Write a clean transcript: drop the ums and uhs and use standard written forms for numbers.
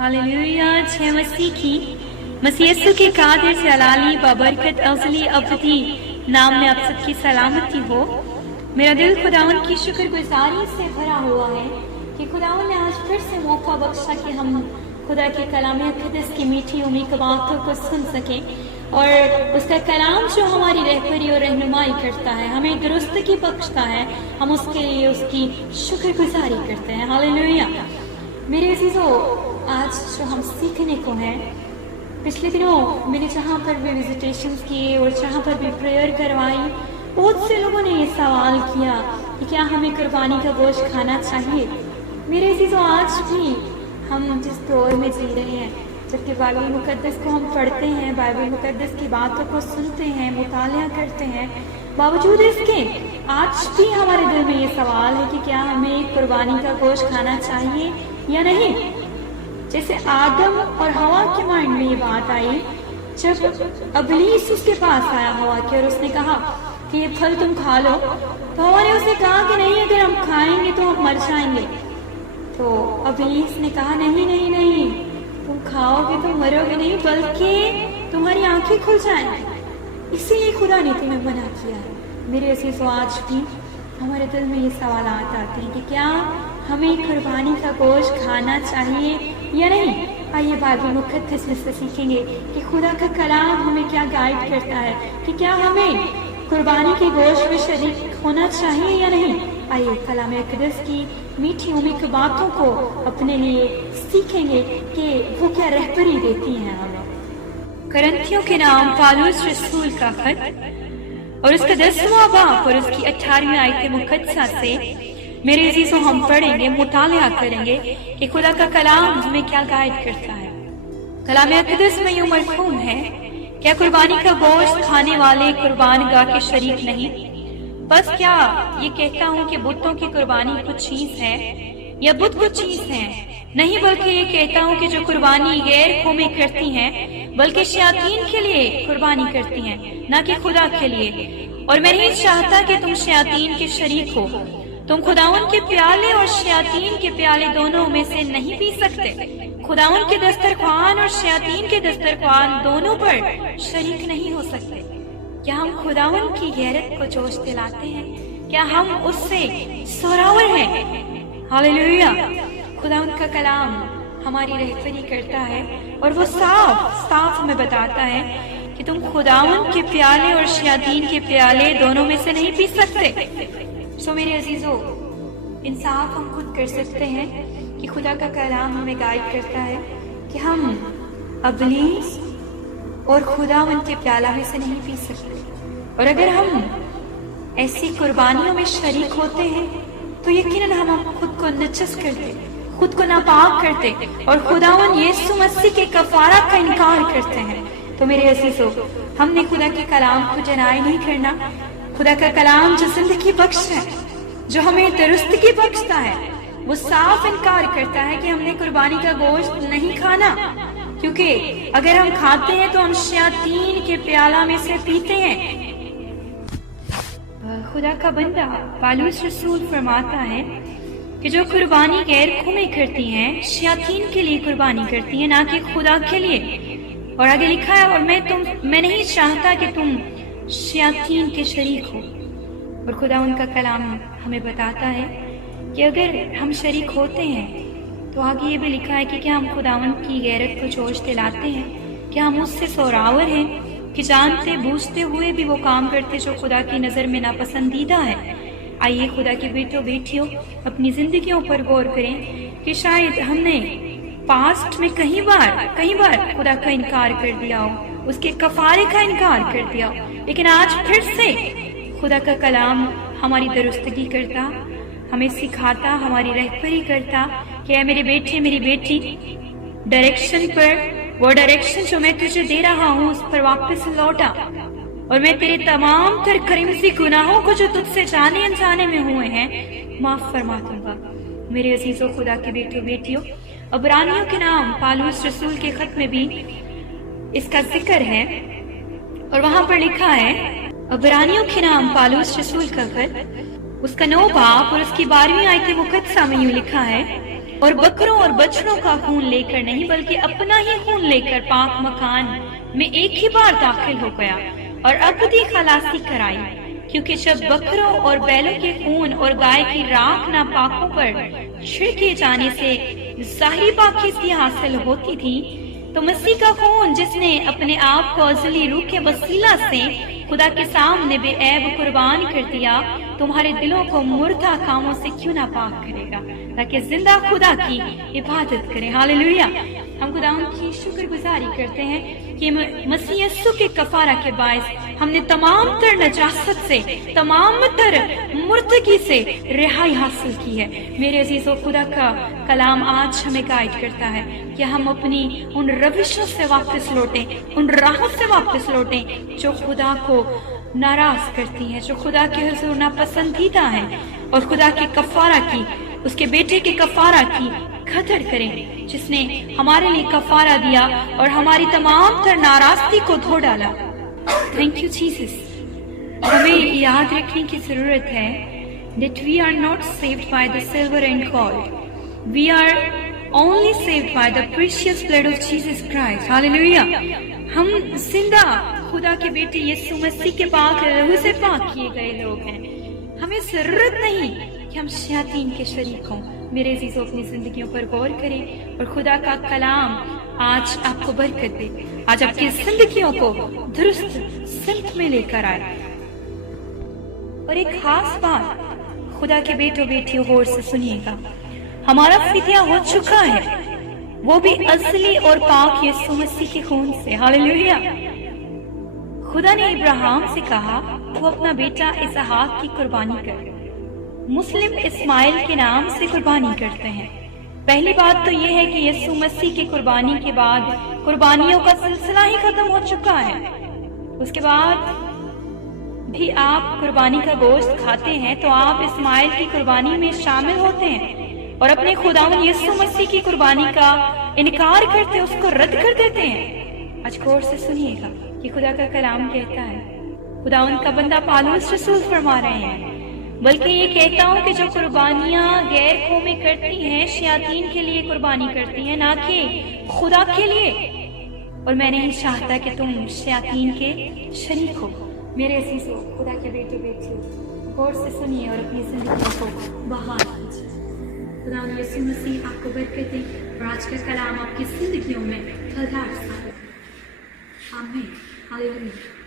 Hallelujah. जय मसीह की। मसीह यीशु के कादिर जलाली बबरकत अज़ली अबदी नाम में आप सबकी सलामती हो। मेरा दिल खुदावन की शुक्रगुजारी से भरा हुआ है कि खुदावन ने आज फिर से मौका बख्शा कि हम खुदा के कलाम अक़दस की मीठी उम्मी की बातों को सुन सकें और उसका कलाम जो हमारी रहबरी और रहनुमाई करता है, हमें दुरुस्तगी बख्शता है, हम उसके लिए उसकी शुक्रगुजारी करते हैं। हालेलुया। मेरे अज़ीज़ों, आज जो हम सीखने को हैं, पिछले दिनों मैंने जहाँ पर भी विजिटेशंस किए और जहाँ पर भी प्रेयर करवाई, बहुत से लोगों ने ये सवाल किया कि क्या हमें कुर्बानी का गोश्त खाना चाहिए। मेरे अज़ीज़ों, आज भी हम जिस दौर में जी रहे हैं, जबकि बाइबल मुकद्दस को हम पढ़ते हैं, बाइबल मुकद्दस की बातों को सुनते हैं, मुतालिया करते हैं, बावजूद इसके आज भी हमारे दिल में ये सवाल है कि क्या हमें कुर्बानी का गोश्त खाना चाहिए या नहीं। जैसे आदम और हवा के माइंड में ये बात आई जब इब्लीस उसके पास आया हवा के और उसने कहा कि ये फल तुम खा लो, तो हवा ने उसे कहा कि नहीं, अगर हम खाएंगे तो हम मर जाएंगे। तो इब्लीस ने कहा नहीं नहीं नहीं, तुम खाओगे तो मरोगे नहीं, बल्कि तुम्हारी आंखें खुल जाएंगी, इसीलिए खुदा ने तुम्हें मना किया है। मेरे अज़ीज़ों, आज भी हमारे दिल में ये सवाल आते हैं कि क्या हमें कुर्बानी का गोश्त खाना चाहिए या नहीं। आइए बाइबल मुकद्दस में से सीखेंगे कि खुदा का कलाम हमें क्या गाइड करता है कि क्या हमें कुर्बानी के गोश्त में शरीक होना चाहिए या नहीं। आइए कलाम अक़दस की मीठी उम्मी की बातों को अपने लिए सीखेंगे कि वो क्या रहबरी देती हैं हमें। करंथियों के नाम पौलुस रसूल का खत और उसका 10वां बाब और उसकी 18वीं आयत मुकद्दसा से मेरे अज़ीज़ों हम पढ़ेंगे, मुतालिया करेंगे कि खुदा का कलाम हमें क्या गाइड करता है। कलाम अक़दस में यूं मरफ़ूम है, क्या कुर्बानी का गोश्त खाने वाले कुर्बान गाह के शरीक नहीं। बस क्या ये कहता हूँ कि बुतों की कुर्बानी कुछ चीज है या बुत कुछ चीज है? नहीं, बल्कि ये कहता हूँ कि जो कुर्बानी गैर कौमें करती हैं, बल्कि शयातीन के लिए कुर्बानी करती हैं, ना कि खुदा के लिए। और मैं नहीं चाहता कि तुम शयातीन के शरीक हो। तुम खुदावन के प्याले और शयातीन के प्याले दोनों में से नहीं पी सकते। खुदावन के दस्तरख्वान और शयातीन के दस्तरख्वान दोनों पर शरीक नहीं हो सकते। क्या हम खुदावन की गैरत को जोश दिलाते हैं? क्या हम उससे सोरावर हैं? हालेलुया। खुदावन का कलाम हमारी रहबरी करता है और वो साफ साफ हमें बताता है कि तुम खुदावन के प्याले और शयातीन के प्याले दोनों में से नहीं पी सकते। सो मेरे अजीजों, इंसाफ हम खुद कर सकते हैं कि खुदा का कलाम हमें गाइड करता है कि हम इब्लीस और खुदावन के प्याला में से नहीं पी सकते। और अगर हम ऐसी कुर्बानियों में शरीक होते हैं तो यकीनन हम खुद को नजस करते, खुद को नापाक करते और खुदावन यीशु मसीह के कफारा का इनकार करते हैं। तो मेरे अजीजों, हमने खुदा के कलाम को जनाए नहीं करना। खुदा का कलाम जो जिंदगी बख्श है, जो हमें दुरुस्तगी बख्शता है, वो साफ इनकार करता है कि हमने कुर्बानी का गोश्त नहीं खाना, क्योंकि अगर हम खाते हैं तो हम शयातीन के प्याला में से पीते हैं। खुदा का बंदा पौलुस रसूल फरमाता है कि जो कुर्बानी गैर कौमें करती हैं, शयातीन के लिए कुर्बानी करती हैं, ना कि खुदा के लिए। और आगे लिखा है, और मैं नहीं चाहता कि तुम शयातीन के शरीक हो। और खुदा उनका कलाम हमें बताता है कि अगर हम शरीक होते हैं तो आगे ये भी लिखा है कि क्या हम खुदावन की गैरत को जोश दिलाते हैं, क्या हम उससे सोरावर हैं कि जानते बूझते हुए भी वो काम करते जो खुदा की नज़र में नापसंदीदा है। आइए खुदा के बेटों बेटियों अपनी जिंदगियों पर गौर करें कि शायद हमने पास्ट में कई बार खुदा का इनकार कर दिया हो, उसके कफारे का इनकार कर दिया हो, लेकिन आज फिर से खुदा का कलाम हमारी दुरुस्तगी करता, हमें सिखाता, हमारी रहबरी करता कि ऐ मेरे बेटे मेरी बेटी, डायरेक्शन पर, वो डायरेक्शन जो मैं तुझे दे रहा हूँ उस पर वापस लौटा और मैं तेरे तमाम तर करीमसी गुनाहों को जो तुझसे जाने अनजाने में हुए हैं माफ फरमा दूंगा। मेरे अजीजों, खुदा के बेटों बेटियों, इब्रानियों के नाम पौलुस रसूल के खत में भी इसका जिक्र है और वहां पर लिखा है, इब्रानियों के नाम पौलुस रसूल का खत उसका 9 बाब और उसकी 12वीं आयत मुकद्दसा में यूं लिखा है, اور بکروں اور بچڑوں کا خون لے کر نہیں بلکہ اپنا ہی خون لے کر پاک مکان میں ایک ہی بار داخل ہو گیا اور ابدی خلاصی کرائی، کیونکہ جب بکروں اور بیلوں کے خون اور گائے کی راکھ ناپاکوں پر چھڑکے جانے سے ظاہری پاکیزگی حاصل ہوتی تھی، تو مسیح کا خون جس نے اپنے آپ کو ازلی روح کے وسیلہ سے خدا کے سامنے بے عیب قربان کر دیا، تمہارے دلوں کو مردہ کاموں سے کیوں نہ پاک کرے گا تاکہ زندہ خدا کی عبادت کریں۔ ہاللیلویہ۔ ہم خدا کی شکر گزاری کرتے ہیں کہ مسیح یسوع کے کفارہ کے باعث ہم نے تمام تر نجاست سے، تمام تر مردگی سے رہائی حاصل کی ہے۔ میرے عزیزو، خدا کا کلام آج ہمیں گائیڈ کرتا ہے کہ ہم اپنی ان روشوں سے واپس لوٹیں، ان راہوں سے واپس لوٹیں جو خدا کو ناراض کرتی ہیں، جو خدا کے حضور ناپسندیدہ ہیں، اور خدا کے کفارہ کی، اس کے بیٹے کے کفارہ کی قدر کریں جس نے ہمارے لیے کفارہ دیا اور ہماری تمام تر ناراضگی کو دھو ڈالا۔ Thank you Jesus. ہمیں یاد رکھنے کی ضرورت ہے that we are not saved by the silver and gold. We are only saved by the precious blood of Jesus Christ. Hallelujah. ہم زندہ خدا کے بیٹے یسوع مسیح کے پاک لہو سے پاک کیے گئے لوگ ہیں۔ ہمیں ضرورت نہیں کہ ہم شیاطین کے شریک ہوں۔ میرے عزیزوں، اپنی زندگیوں پر غور کریں اور خدا کا کلام آج آپ کو برکت دے، آج آپ کی زندگیوں کو درست سمت میں لے کر آئے۔ اور ایک خاص بات خدا کے بیٹوں بیٹیوں غور سے سنیے گا، ہمارا فدیہ ہو چکا ہے، وہ بھی اصلی اور پاک یسوع مسیح کے خون سے۔ ہاللیلویہ۔ خدا نے ابراہیم سے کہا وہ اپنا بیٹا اسحاق کی قربانی کر۔ مسلم اسماعیل کے نام سے قربانی کرتے ہیں۔ پہلی بات تو یہ ہے کہ یسوع مسیح کی قربانی کے بعد قربانیوں کا سلسلہ ہی ختم ہو چکا ہے۔ اس کے بعد بھی آپ قربانی کا گوشت کھاتے ہیں تو آپ اسماعیل کی قربانی میں شامل ہوتے ہیں اور اپنے خداوند یسوع مسیح کی قربانی کا انکار کرتے، اس کو رد کر دیتے ہیں۔ آج غور سے سنیے گا کہ خدا کا کلام کہتا ہے، خداوند کا بندہ پالوس رسول فرما رہے ہیں، بلکہ یہ کہتا ہوں کہ جو قربانیاں غیر قومیں کرتی ہیں شیاطین کے لیے قربانی کرتی ہیں، نہ کہ خدا کے لیے، اور میں نہیں چاہتا کہ تم شیاطین کے شریک ہو۔ میرے عزیزو، خدا کے بیٹے بیٹیوں، غور سے سنیے اور اپنی زندگی کو بحال کیجیے۔ خدا یسوع مسیح آپ کو برکت دے اور آج کا کلام آپ کی زندگیوں میں پھلدار ثابت ہو۔ آمین۔ ہاللیلویہ۔